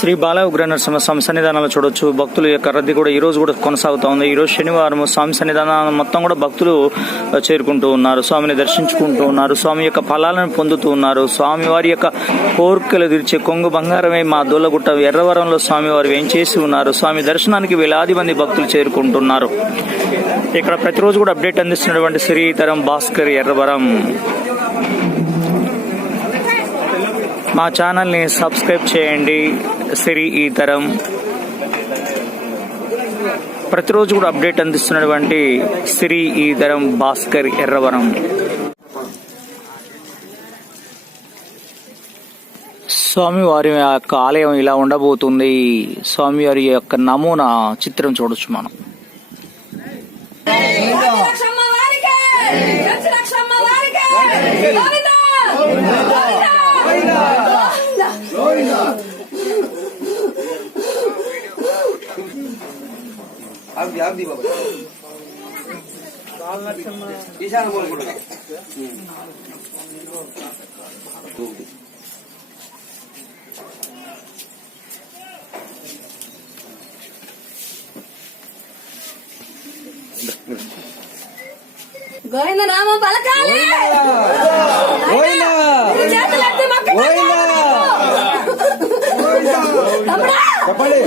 శ్రీ బాల ఉగ్ర నరసింహ స్వామి సన్నిధానాలు చూడొచ్చు. భక్తుల యొక్క రద్దీ కూడా ఈ రోజు కూడా కొనసాగుతోంది. ఈ రోజు శనివారం స్వామి సన్నిధానం మొత్తం కూడా భక్తులు చేరుకుంటూ ఉన్నారు. స్వామిని దర్శించుకుంటూ ఉన్నారు. స్వామి యొక్క ఫలాలను పొందుతూ ఉన్నారు. స్వామి వారి యొక్క కోరికలు తీర్చే కొంగు బంగారమే మా దొల్లగుట్ట. ఎర్రవరంలో స్వామి వారు ఏం చేసి ఉన్నారు? స్వామి దర్శనానికి వేలాది మంది భక్తులు చేరుకుంటున్నారు. ఇక్కడ ప్రతిరోజు కూడా అప్డేట్ అందిస్తున్నటువంటి శ్రీతరం భాస్కర్ ఎర్రవరం. మా ఛానల్ని సబ్స్క్రైబ్ చేయండి. సిరి ఈ తరం. ప్రతిరోజు కూడా అప్డేట్ అందిస్తున్నటువంటి సిరి ఈ తరం భాస్కర్ ఎర్రవరం. స్వామి వారి యొక్క ఆలయం ఇలా ఉండబోతుంది. స్వామి వారి యొక్క నమూనా చిత్రం చూడొచ్చు మనం. లక్షమ్మ వారికే! లక్షమ్మ వారికే! আপনি আপনি বাবা। ইশারা মনে করে। గోవింద చెప్పండి.